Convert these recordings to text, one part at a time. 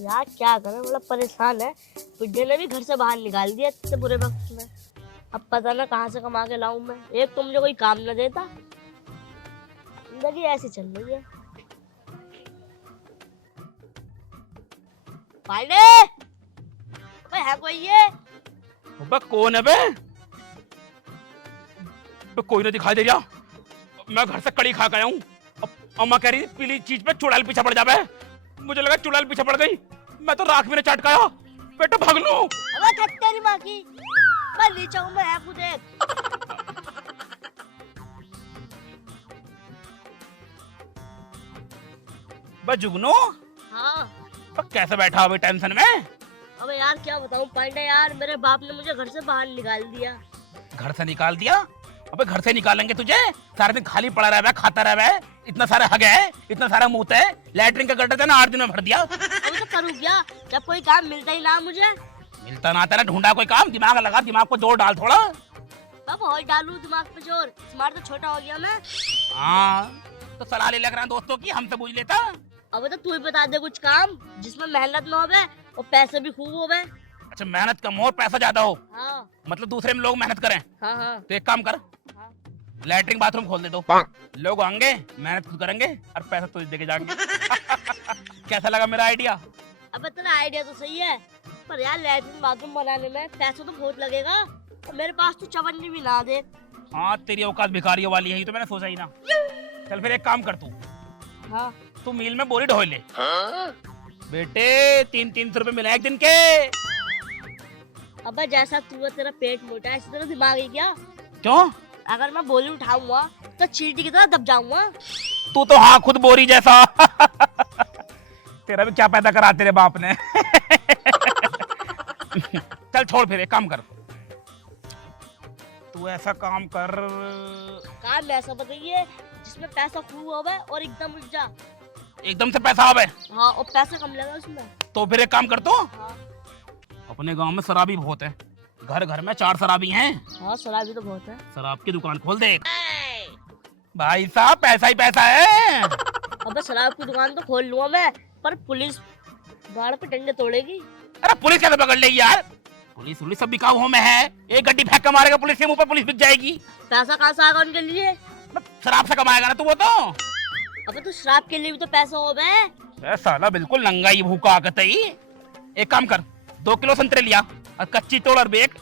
यार क्या करें, बड़ा परेशान है। बुड्ढे ने भी घर से बाहर निकाल दिया इतने बुरे वक्त में। अब पता ना कहाँ से कमा के लाऊं मैं। एक तो मुझे कोई काम न देता। जिंदगी ऐसी चल रही है। पांडे, अबे है कोई ये? अबे कौन है बे? बे कोई ना दिखाई दे रहा। मैं घर से कड़ी खा के आया हूँ। अब अम्मा कह रही पीली चीज पे चुड़ैल पीछे पड़ जावे। मुझे लगा चुड़ैल पीछे पड़ गई। मैं तो राख में ने चाट खाया। बेटा भाग लो। अबे थक तेरी माँ की। मैं नीचे हूँ, मैं है खुद एक। बे जुगनू, हाँ। बे कैसे बैठा अभी टेंशन में? अबे यार क्या बताऊं पांडे, यार मेरे बाप ने मुझे घर से बाहर निकाल दिया। घर से निकाल दिया? अबे घर से निकालेंगे तुझे? सारा दिन खाली पड़ा रहा है, खाता रहा है। इतना सारा हग है, इतना सारा मुंह है। लैट्रिन का गड्ढा था ना 8 दिन में भर दिया। अबे तो करूँ क्या, जब कोई काम मिलता ही ना मुझे। मिलता ना तेरा ढूंढा कोई काम। दिमाग लगा, दिमाग को जोर डाल थोड़ा। अब और डालू दिमाग पे जोर। स्मार्ट तो छोटा हो गया मैं। हाँ तो सलाह ले लग रहा दोस्तों की, हमसे पूछ लेता। अब तो तू ही बता दे कुछ काम जिसमें मेहनत न होवे और पैसे भी खूब होवे। अच्छा, मेहनत कम हो और पैसा ज्यादा हो। हाँ मतलब दूसरे में लोग मेहनत करें। हाँ हाँ तो एक काम कर, हाँ। लैट्रिन बाथरूम खोल दे दो। लोग आएंगे, मेहनत खुद करेंगे और पैसा तुझे देके जाएंगे। कैसा लगा मेरा आइडिया? अब तेरा आइडिया तो सही है, पर यार लैट्रिन बाथरूम बनाने में पैसा तो बहुत लगेगा और मेरे पास तो चवन्नी भी ना दे। हाँ तेरी औकात भिखारियों वाली है, ये तो मैंने सोचा ही ना। चल फिर एक काम कर तू हाँ तू मील में बोरी ढो ले। बेटे 300-300 रुपए मिले एक दिन के। अब जैसा तू है, तेरा पेट मोटा है, इसी तरह दिमाग ही क्या। क्यों? अगर मैं बोली उठाऊंगा तो चींटी की तरह दब जाऊंगा। तू तो हाँ खुद बोरी जैसा। तेरा भी क्या पैदा करा तेरे बाप ने। चल छोड़, फिर एक काम कर। तू ऐसा काम कर। काम ऐसा बताइए जिसमें पैसा खूब होवे और एकदम रुक जा। एकदम से पैसा आवे? हाँ, और पैसा कम लगा उसमें। तो फिर एक काम कर तो। हाँ अपने गांव में शराबी बहुत है। घर घर में 4 शराबी हैं। हाँ, शराबी तो बहुत है। शराब की दुकान खोल दे। भाई साहब पैसा ही पैसा है। अबे शराब की दुकान तो खोल लूंगा मैं, पर पुलिस गाड़ पे डंडे तोड़ेगी। अरे पुलिस कैसे पकड़ लेगी यार? पुलिस सब बिकाऊ में है। एक गड्डी फेंक के मारेगा पुलिस के मुंह पे, पुलिस बिक जाएगी। पैसा कहाँ से आएगा उनके लिए? शराब से कमाएगा ना तू वो तो। अबे तो शराब के लिए भी तो पैसा होवे। साला बिल्कुल नंगा ही भूखा कतई। एक काम कर, 2 किलो संतरे लिया और कच्ची तोड़ और बेक।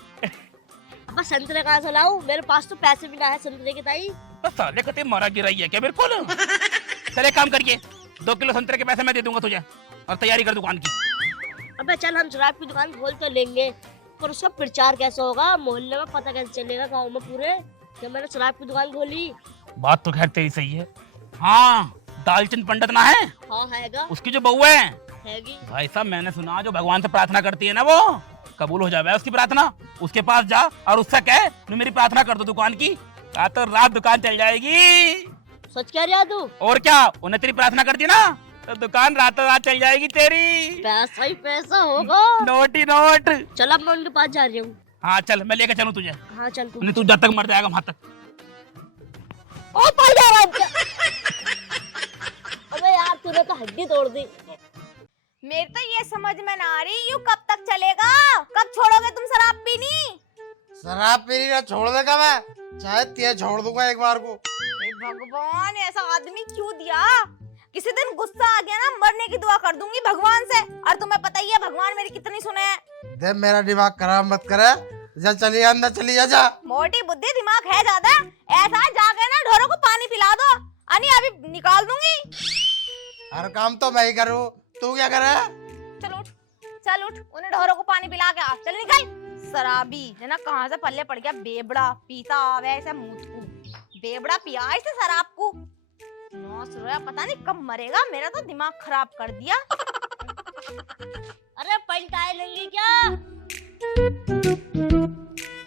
अबे संतरे कहाँ से लाऊं? मेरे पास तो पैसे भी ना है संतरे के ताई। तो साले कते मारा गिराई है क्या बिल्कुल? चल एक काम करिए, 2 किलो संतरे के पैसे मैं दे दूंगा तुझे और तैयारी कर दुकान की। अबे चल, हम शराब की दुकान खोल तो लेंगे, पर उसका प्रचार कैसे होगा? मोहल्ले में पता कैसे चलेगा गाँव में पूरे कि मैंने शराब की दुकान खोली? बात तो खैर तेरी सही है। हाँ दालचंद पंडित ना है? हाँ हैगा। उसकी जो बहू है हैगी। भाई साहब, मैंने सुना जो भगवान से प्रार्थना करती है ना वो कबूल हो जाए उसकी प्रार्थना। उसके पास जा और उससे कह तू मेरी प्रार्थना कर दो दुकान की, रातों रात दुकान चल जाएगी। सच कह रहा तू? और क्या, उन्हें तेरी प्रार्थना कर दी ना तो दुकान रातों रात चल जाएगी तेरी। पैसा ही पैसा होगा। नोट ही नोट। चल अब मैं उनके पास जा रही हूँ। हाँ चल, मैं लेकर चलूं तुझे? हाँ चल तू। नहीं तू जब तक मर जाएगा वहां तक। ओ पांडे, अबे यार तूने तो हड्डी तोड़ दी। मेरे तो ये समझ में ना आ रही, यू कब तक चलेगा? कब छोड़ोगे तुम शराब पीनी? शराब पीनी ना छोड़ देगा मैं, चाहे तेरे छोड़ दूंगा एक बार को। हे भगवान, ऐसा आदमी क्यों दिया? किसी दिन गुस्सा आ गया ना, मरने की दुआ कर दूंगी भगवान से। और तुम्हें पता ही है भगवान मेरी कितनी सुने हैं। दे मेरा दिमाग खराब मत करे। जा चलिए अंदर, चलिए जा। मोटी बुद्धि, दिमाग है ज्यादा। ऐसा जाके ना ढोरों को पानी पिला दो, अनि अभी निकाल दूंगी। हर काम तो मैं ही करूँ, तू क्या करे? चल उठ, चल उठ, उन्हें ढोरों को पानी पिला के आ। चल निकल। शराबी है ना, कहाँ से पल्ले पड़ गया। बेबड़ा पीता आवे ऐसे मुंह को, बेबड़ा पिया इसे शराब को। नौस रोया, पता नहीं कब मरेगा। मेरा तो दिमाग खराब कर दिया। अरे पंटाई लेंगे क्या?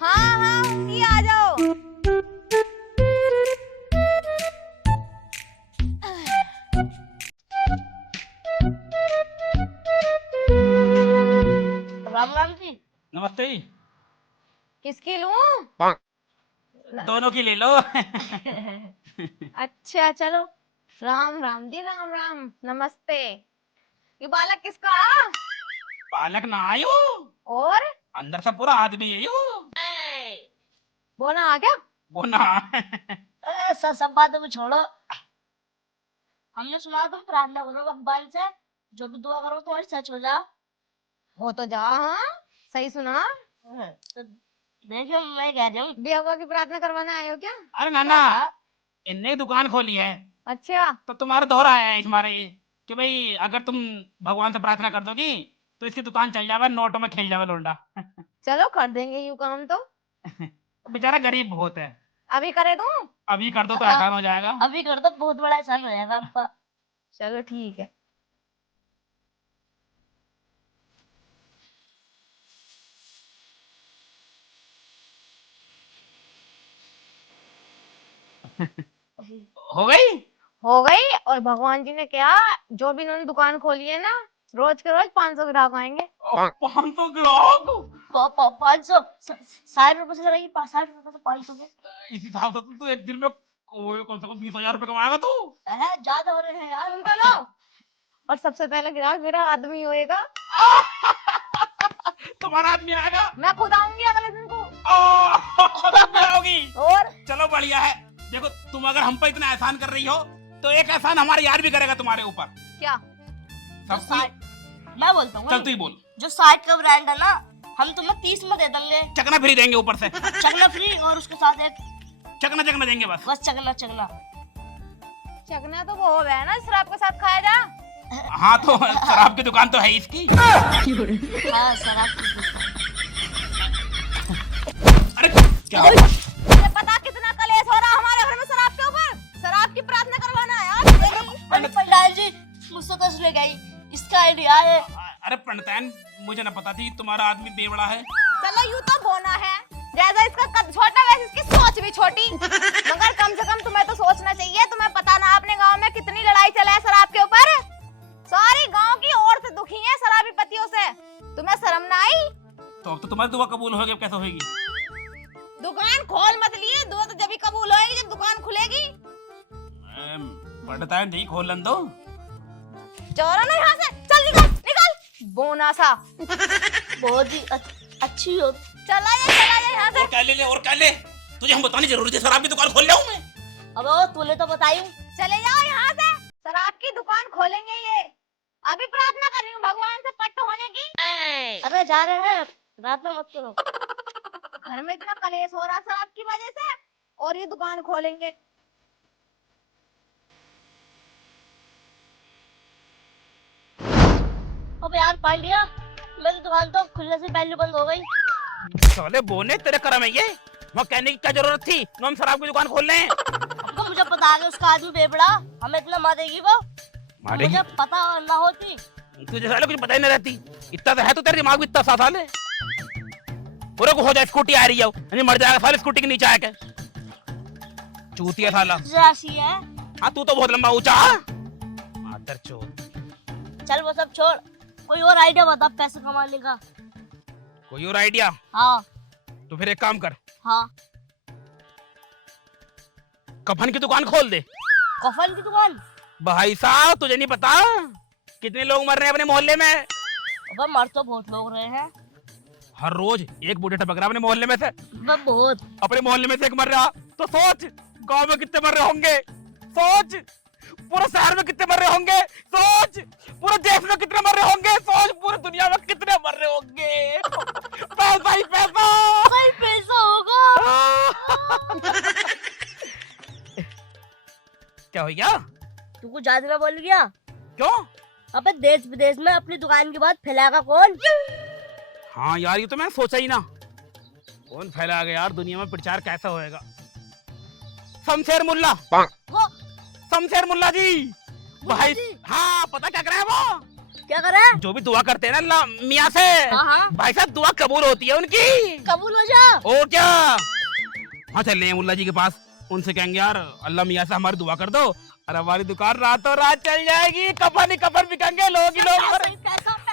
हाँ हाँ उंगी, आ जाओ। राम राम जी। नमस्ते। किसकी लूं? दोनों की ले लो। अच्छा चलो। राम राम जी, राम राम, नमस्ते। ये बालक किसका? बालक ना आयो, और अंदर से पूरा आदमी है यो। वो ना आ गया? वो ना सब बातों को छोड़ो। हमने सुना तुम प्रार्थना करो भगवान से, जो भी दुआ करो तुम्हारी सच हो जा। हो तो जा। हाँ सही सुना। तो देखियो मैं कह रही हूँ। बेहुआ की प्रार्थना करवाने आए हो क्या? अरे नाना, इनने दुकान खोली है अच्छा तो तुम्हारा दौरा आया है तुम्हारे कि भाई अगर तुम भगवान से प्रार्थना कर दोगी तो इसकी दुकान चल जावे, नोटों में खेल जावे लोंडा। चलो कर देंगे यू काम तो। बेचारा गरीब बहुत है, अभी करे दूं? अभी कर दो तो आसान हो जाएगा। अभी कर दो, बहुत बड़ा एहसान हो जाएगा आपका। चलो ठीक है। हो गई। हो गई। और भगवान जी ने क्या, जो भी इन्होंने दुकान खोली है ना, रोज के रोज 500 ग्राहक आएंगे। 500 ग्राहक। 500, 60 रुपए से लगाइए, 60 रुपए से 500 के। इस हिसाब से तो एक दिन में कोई कम से कम 20,000 रुपए कमाएगा तू। ज्यादा हो रहे हैं यार। सुनता लो। और सबसे पहले ग्राहक मेरा आदमी होएगा। तुम्हारा आदमी आएगा, मैं खुद आऊंगी अगले दिन को। आओगी। और चलो बढ़िया है। देखो तुम अगर हम पे इतना एहसान कर रही हो तो एक एहसान हमारे यार भी करेगा तुम्हारे ऊपर। क्या? सब कुछ। मैं बोलता हूँ, चल तू ही बोल। जो 60 का ब्रांड है ना, हम तुम्हें 30 में दे देंगे। चकना फ्री देंगे ऊपर से। चकना फ्री, और उसके साथ एक चकना चकना देंगे बस। बस चकना चकना। चखना तो वो है ना शराब के साथ खाया जा। हाँ तो शराब की दुकान तो है इसकी। हाँ शराब की दुकान। अरे क्या मुझे पता कितना कलेश हो रहा हमारे घर में शराब के ऊपर। शराब की प्रार्थना करवाना है यार। अरे पंडाल जी, मुझसे तो इसलिए गई, इसका आइडिया है। अरे पंडिताइन, मुझे ना पता थी तुम्हारा आदमी बेवड़ा है। चलो यूं तो बोना है, जैसा इसका कद छोटा वैसे इसकी सोच भी छोटी। मगर कम से कम तुम्हें तो सोचना चाहिए। तुम्हें पता ना अपने गांव में कितनी लड़ाई चला है शराब के ऊपर। सारी गांव की औरतें दुखी हैं शराबी पतियों से। तुम्हें शर्म ना आई? तो अब तो तुम्हारी दुआ कबूल होगी, अब कैसे होगी? दुकान खोल मत लिए, दुआ तो जब ही कबूल होएगी जब दुकान खुलेगी। पंडिताइन नहीं खोलन दो। चोरा ना यहाँ से, चल निकल निकल बोना सा। बहुत ही अच्छी हो। चला जा यहाँ से। और क्या ले ले, और क्या ले? तुझे हम बताने जरूरी थी शराब की दुकान खोल ले मैं। अब वो तूने तो बताई। चले जाओ यहाँ से। शराब की दुकान खोलेंगे ये। अभी प्रार्थना कर रही हूँ भगवान से पट्ट होने की। अरे जा रहे हैं, रात में मत करो। घर में इतना कलेश हो रहा शराब की वजह से, और ये दुकान खोलेंगे। अब यार पांड्या, मेरी दुकान तो खुलने से पहले बंद हो गई। साले बोने तेरे करम है ये। वहाँ कहने की क्या जरूरत थी, हम शराब की दुकान खोल रहे हैं। तो मुझे पता है उसका आदमी बेबड़ा, हमें इतना मारेगी वो। मारेगी? मुझे पता ना होती। तुझे साले कुछ पता ही नहीं रहती। इतना तो है तो तेरे दिमाग में इतना सा साले। पूरे को हो जाए, स्कूटी आ रही है नहीं मर जाएगा साले स्कूटी के नीचे आके। चूतिया साला। जैसी है। हाँ तू तो बहुत लंबा ऊंचा। मादर चोद। चल वो सब छोड़, कोई और आइडिया बता पैसे कमाने का। कोई और आइडिया? हाँ तो फिर एक काम कर, हाँ। कफन की दुकान खोल दे। कफन की दुकान? भाई साहब तुझे नहीं पता कितने लोग मर रहे हैं अपने मोहल्ले में। अब मर तो बहुत लोग रहे हैं। हर रोज एक बूढ़े टपक रहा अपने मोहल्ले में से। बहुत। अपने मोहल्ले में से एक मर रहा तो सोच गांव में कितने मर रहे होंगे। सोच पूरे शहर में कितने मर रहे होंगे। सोच पूरे देश में कितने मर रहे होंगे। सोच पूरी दुनिया में कितने मर रहे होंगे। पैसा ही पैसा। सही पैसा होगा। क्या हो गया? तू कुछ ज्यादा ना बोल गया? क्यों? अबे देश विदेश में अपनी दुकान की बात फैलाएगा कौन? हाँ यार ये तो मैं सोचा ही ना। कौन फैलाएगा यार, दुनिया में प्रचार कैसा होएगा। शमशेर मुल्ला। वो शमशेर मुल्ला जी भाई। हाँ पता क्या करे वो? क्या करे? जो भी दुआ करते हैं ना अल्लाह मियाँ से, हाँ। भाई साहब दुआ कबूल होती है उनकी। कबूल हो जा। और क्या। हाँ चल रहे हैं मुल्ला जी के पास, उनसे कहेंगे यार अल्लाह मियाँ से हमारी दुआ कर दो और हमारी दुकान रातों रात चल जाएगी। कफन ही कफन बिकेंगे, लोग ही लोग मर।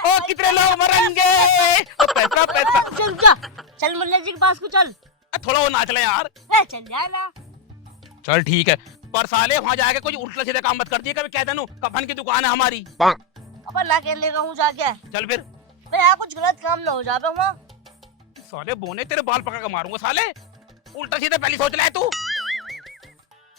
ओ कितने लोग मरेंगे। ओ पैसा पैसा। चल जा, चल मुल्ला जी के पास को चल। थोड़ा वो नाच ले यार। चल जाए ना। चल ठीक है, पर साले वहाँ जाके कोई उल्टा सीधा काम मत कर दिए। कभी कहते ना कफन की दुकान है हमारी। अपन ना खेलने का हूँ जाके। चल फिर। मैं यहाँ कुछ गलत काम ना हो जाए वहाँ। साले बोने तेरे बाल पकड़ के मारूंगा साले। उल्टा सीधा पहले सोच ले तू।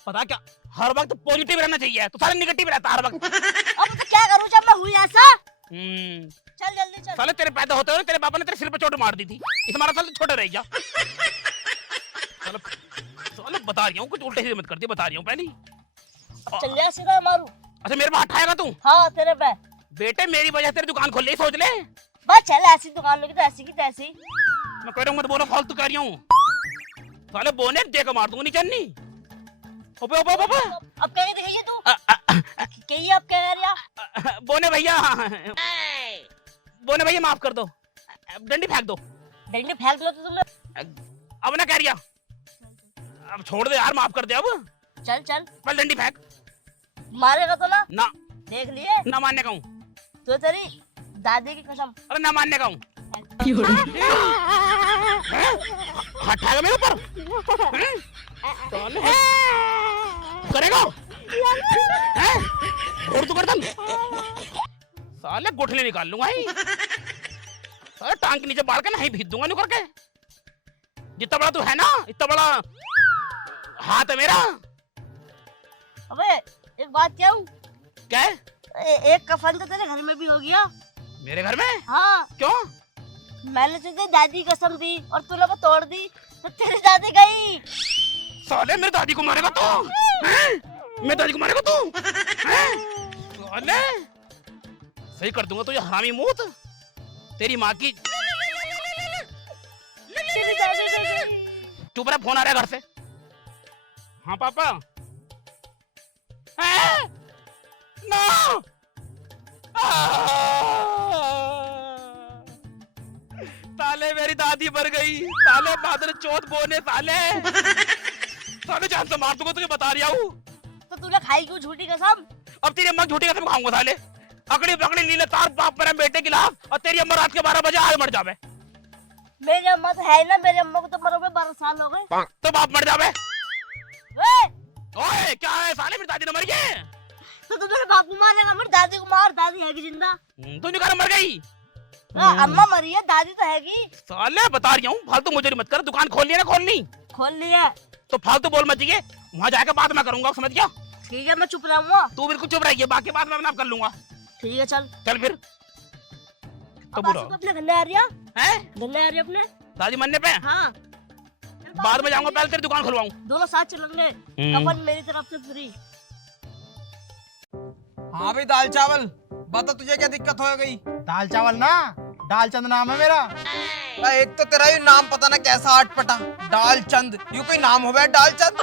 पता क्या, हर वक्त पॉजिटिव रहना चाहिए, तो साले निगेटिव रहता हर वक्त। अब तो क्या करूँ जब मैं हुई ऐसा। चल जल्दी चल। साले तेरे पैदा होते हुए तेरे पापा ने तेरे सिर पे चोट मार दी थी, इस मारा साले छोटा रह गया। साले साले बता रही हूँ, कुछ उल्टे सीधे मत कर दिया, बता रही हूँ पहले। चल जा सीधा मारू। अच्छा मेरे पे हाथ उठाएगा तू? हाँ तेरे पे। बेटे मेरी वजह से तेरी दुकान खोल ली, सोच ले। बस चल, ऐसी दुकान लगी तो ऐसी की तैसी। मैं कह रहा हूँ मत बोलो, फालतू कह रही हूँ। साले बोने दे के मार दूंगा नी चन्नी। ओबे ओबे ओबे। अब कह रही है तू? कही अब कह रही है? बोने भैया, बोने भैया माफ कर दो, डंडी फेंक दो। डंडी फेंक लो तो तुमने। अब ना कह रिया, अब छोड़ दे यार, माफ कर दे अब। चल चल। पहले डंडी फेंक। मारेगा तो ना? ना। देख लिए? ना मानने का हूँ। तो तेरी दादी की कसम। अरे ना मानने का हूँ। हटाएगा मेरे ऊपर? करेगा? और तू कर दम। साले गुठली निकाल लूंगा ही। साले टांग के नीचे बाढ़ के नहीं भीज दूंगा नु करके। जितना बड़ा तू है ना, इतना बड़ा हाथ है मेरा। अबे एक बात कहूं? क्या है? एक कफन तो तेरे घर में भी हो गया। मेरे घर में? हाँ। क्यों? मैंने तुझे दादी कसम दी और तूने वो तोड़ दी, तो तेरी दादी गई। साले मेरी दादी को मारेगा तू? मेरी दादी को मारेगा तू? साले सही कर दूंगा तुझे हरामी मूत। तेरी माँ की। तेरी दादी गई। चुप रहा, फोन आ रहा है घर से। हाँ पापा। नो। साले मेरी दादी मर गई। साले बादल चौथ बोने साले। साले जान से मार दूंगा तुझे, बता रहा हूँ। तो तूने खाई क्यों झूठी कसम? अब तेरी अम्मा झूठी कसम खाऊंगा साले। अकड़ी पकड़ी लीले तार बाप मेरे बेटे के खिलाफ, और तेरी अम्मा रात के 12 बजे आज मर जावे। मेरी अम्मा तो है ना, मेरी अम्मा को तो मरे हुए 12 साल हो गए। तो बाप मर जावे। ओए! ओए क्या है साले, मेरी दादी ने मर गई। तो तुझे बाप को मारेगा, मेरी दादी को मार, दादी है कि जिंदा? तू निकाल मर गई। अम्मा मरी है, दादी तो हैगी। साले बता रही हूँ, फालतू मुझे मत कर। दुकान खोल ली ना, खोलनी खोल लिया तो फालतू बोल मत दिए। वहाँ जाकर बात मैं करूंगा, समझ गया? ठीक है, मैं चुप रहूंगा। तू बिल्कुल चुप रहिए, बाकी बात मैं अपने आप कर लूंगा। ठीक है चल। चल फिर। तो अब बुरा आसिफ अपने घर आ रही है? हैं? घर आ रही है अपने? दादी मरने पे? हाँ। बाद में जाऊंगा, पहले तेरी दुकान खुलवाऊं। दोनों साथ चलेंगे। कफन मेरी तरफ से फ्री। हाँ भाई दाल चावल बता, तुझे क्या दिक्कत हो गई? दाल चावल ना, दालचंद नाम है मेरा। एक तो तेरा ये नाम पता ना कैसा अटपटा, दाल चंद। यू कोई नाम हो गया दाल चंद?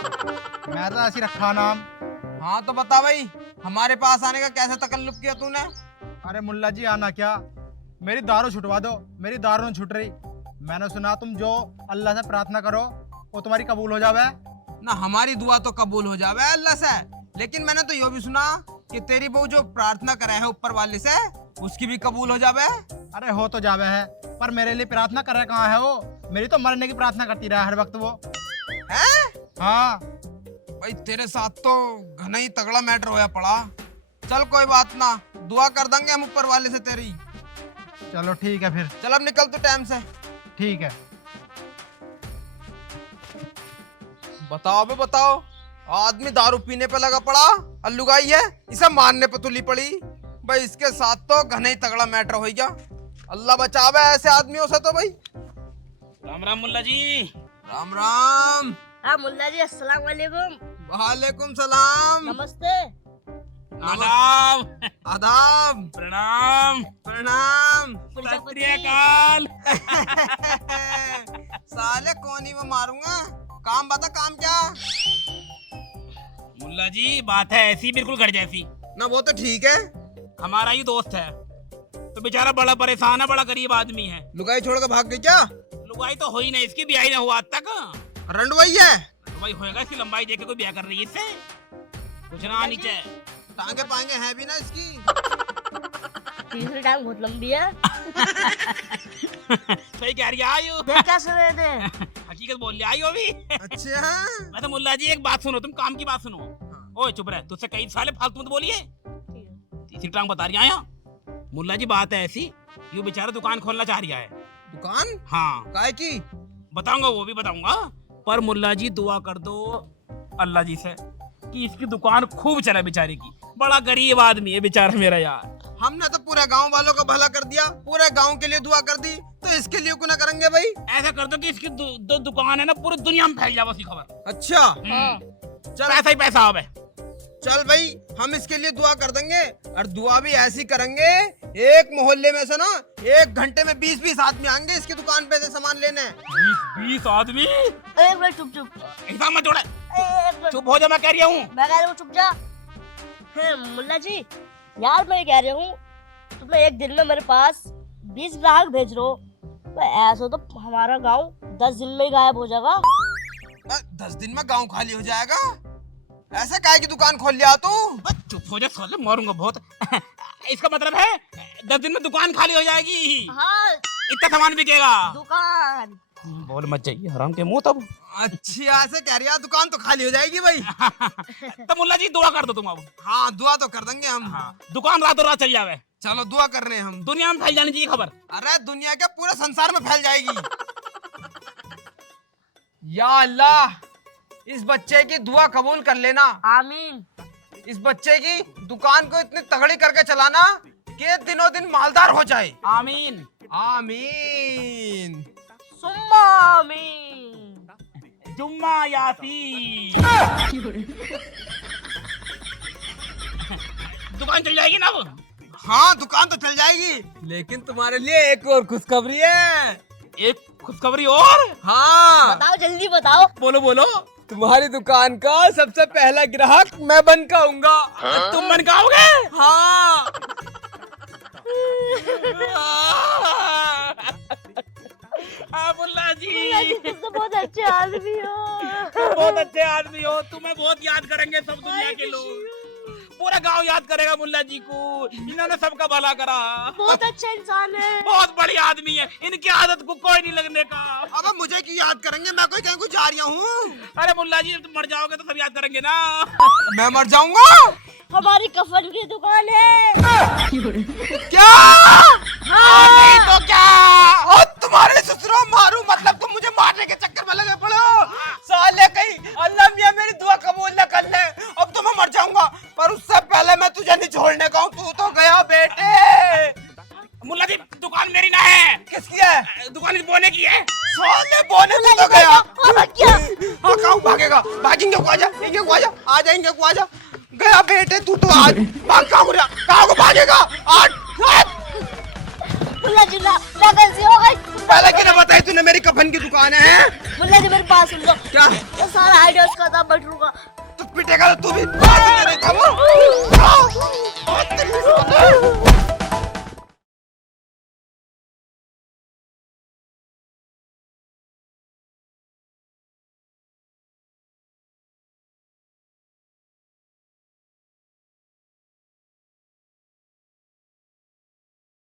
मैं तो ऐसी रखा नाम। हाँ तो बता भाई, हमारे पास आने का कैसे तकल्लुफ किया तूने? अरे मुल्ला जी आना क्या, मेरी दारू छुटवा दो, मेरी दारू नहीं छुट रही। मैंने सुना तुम जो अल्लाह से प्रार्थना करो वो तुम्हारी कबूल हो जावे। ना हमारी दुआ तो कबूल हो जावे अल्लाह से, लेकिन मैंने तो यो भी सुना कि तेरी बहू जो प्रार्थना करे है ऊपर वाले से, उसकी भी कबूल हो जावे। अरे हो तो जावे है, पर मेरे लिए प्रार्थना करे कहाँ है वो? मेरी तो मरने की प्रार्थना करती रहा हर वक्त वो। हैं? हाँ भाई तेरे साथ तो घना ही तगड़ा मैटर होया पड़ा। चल कोई बात ना, दुआ कर देंगे हम ऊपर वाले से तेरी। चलो ठीक है फिर। चल अब निकल तू टाइम से। ठीक है। बताओ बे बताओ, आदमी दारू पीने पे लगा पड़ा, अल्लू गाई है, इसे मारने पे तुली पड़ी। भाई इसके साथ तो घना ही तगड़ा मैटर हो गया। अल्लाह बचावे ऐसे आदमियों से तो भाई। राम राम मुल्ला जी। राम राम। हाँ मुल्ला जी, अस्सलाम वालेकुम। वालेकुम सलाम। नमस्ते। आदाब। आदाब। प्रणाम। प्रणाम। सत श्री अकाल। साले कौन ही वो मारूंगा। काम बता, काम क्या? मुल्ला जी बात है ऐसी, बिल्कुल घर जैसी। ना वो तो ठीक है, हमारा ही दोस्त है, तो बेचारा बड़ा परेशान है, बड़ा गरीब आदमी है। लुगाई छोड़ के भाग गई क्या? लुगाई तो हो ही नहीं, इसकी ब्याह ही ना हुआ आज तक। रंडवाई है तो भाई होएगा, इसकी लंबाई देख के कोई ब्याह कर रही है इससे। कुछ ना नीचे टांगे पाएंगे है भी ना इसकी। तीसरी टांग बहुत लंबी है। सही कह रही है आयु। देख क्या सुन रहे थे? हकीकत बोल लिया आयु अभी। अच्छा मैं तो मुल्ला जी एक बात सुनो, तुम काम की बात सुनो। ओए चुप रह, तुझसे कई साले फालतू मत बोलिए। तीसरी टांग बता रही आया। मुल्ला जी बात है ऐसी, ये बेचारा दुकान खोलना चाह रहा है। दुकान हाँ काय की? बताऊंगा, वो भी बताऊंगा, पर मुल्ला जी दुआ कर दो अल्लाह जी से कि इसकी दुकान खूब चले बेचारे की। बड़ा गरीब आदमी है बेचारा मेरा यार। हमने तो पूरे गांव वालों का भला कर दिया, पूरे गांव के लिए दुआ कर दी, तो इसके लिए क्यों ना करेंगे भाई? ऐसा कर दो कि इसकी दो दुकान है ना पूरी दुनिया में फैल जाए बस ये खबर। अच्छा चल ऐसा ही पैसा अब है। चल भाई, हम इसके लिए दुआ कर देंगे, और दुआ भी ऐसी करेंगे, एक मोहल्ले में से ना 1 घंटे में 20-20 आदमी आएंगे इसकी दुकान पे से सामान लेने। 20 आदमी? एक मिनट चुप चुप, हिसाब मत जोड़े, एक मिनट चुप हो जा, मैं कह रही हूँ। मैं कह रहा हूँ चुप जा। मुल्ला जी यार मैं कह रही हूँ, तुम एक दिन में मेरे पास 20 ग्राहक भेज रहे हो, तो ऐसा तो हमारा गांव 10 दिन में ही गायब हो जाएगा। 10 दिन में गांव खाली हो जाएगा? ऐसे काहे की दुकान खोल लिया तू? बस चुप हो जा साले, मारूंगा बहुत। इसका मतलब है 10 दिन में दुकान खाली हो जाएगी? हाँ इतना सामान बिकेगा? दुकान। बोल मत जाइए हराम के मुंह तब। अच्छी ऐसे कह रही है, दुकान तो खाली हो जाएगी भाई। तो मुल्ला जी दुआ कर दो तुम अब। हाँ दुआ तो कर देंगे हम। हाँ, दुकान रातों रात चल जावे। चलो दुआ कर रहे हैं हम। दुनिया में फैल जानी चाहिए खबर। अरे दुनिया के पूरे संसार में फैल जाएगी। या अल्लाह, इस बच्चे की दुआ कबूल कर लेना। आमीन। इस बच्चे की दुकान को इतनी तगड़ी करके चलाना कि दिनों दिन मालदार हो जाए। आमीन। आमीन। सुम्मा आमीन। जुम्मा यासीन। दुकान चल जाएगी ना अब? हाँ दुकान तो चल जाएगी, लेकिन तुम्हारे लिए एक और खुशखबरी है। एक खुशखबरी और? हाँ बताओ जल्दी बताओ। बोलो बोलो। तुम्हारी दुकान का सबसे पहला ग्राहक मैं बन के आऊंगा। तुम बन के आओगे? हाँ। मुल्ला जी तुम तो बहुत अच्छे आदमी हो। बहुत अच्छे आदमी हो, तुम्हें बहुत याद करेंगे सब दुनिया के लोग, पूरा गांव याद करेगा मुल्ला जी को। इन्होंने सबका भला करा, बहुत अच्छा इंसान है। बहुत बढ़िया आदमी है, इनकी आदत को कोई नहीं लगने का। अब मुझे क्यों याद करेंगे, मैं कोई कहीं को जा रहा हूँ। अरे मुल्ला जी तुम मर जाओगे तो सब याद करेंगे ना। मैं मर जाऊंगा? हमारी कफन की दुकान है। क्या? हाँ। नहीं तो क्या? और तुम्हारे ससुरो मारू, मतलब तुम मुझे मारने के चक्कर में लगे पड़ो। साले कहीं अल्लाह मियां मेरी दुआ कबूल न कर ले। अब तो मैं मर जाऊंगा, पर उससे पहले मैं तुझे नहीं छोड़ने का हूँ। तू तो गया बेटे। मुल्ला जी दुकान मेरी ना है। किसकी है? दुकान इस बोने की है। साले बोने तू तो गया। क्या? हाँ कहाँ भागेगा? भागेंगे को आजा, इनके को आजा, आ जाएंगे को आजा। गया बेटे तू तो आज। भाग कहाँ को भागेगा? आज मुल्ला जी ना कैसी हो गई? पहले क्यों ना बताई तूने मेरी कफन की दुकान है? मुल्ला जी मेरी बात सुन लो। क्या? ये सारा आइडिया उसका था, बैठूंगा। तू पिटेगा तो तू भी।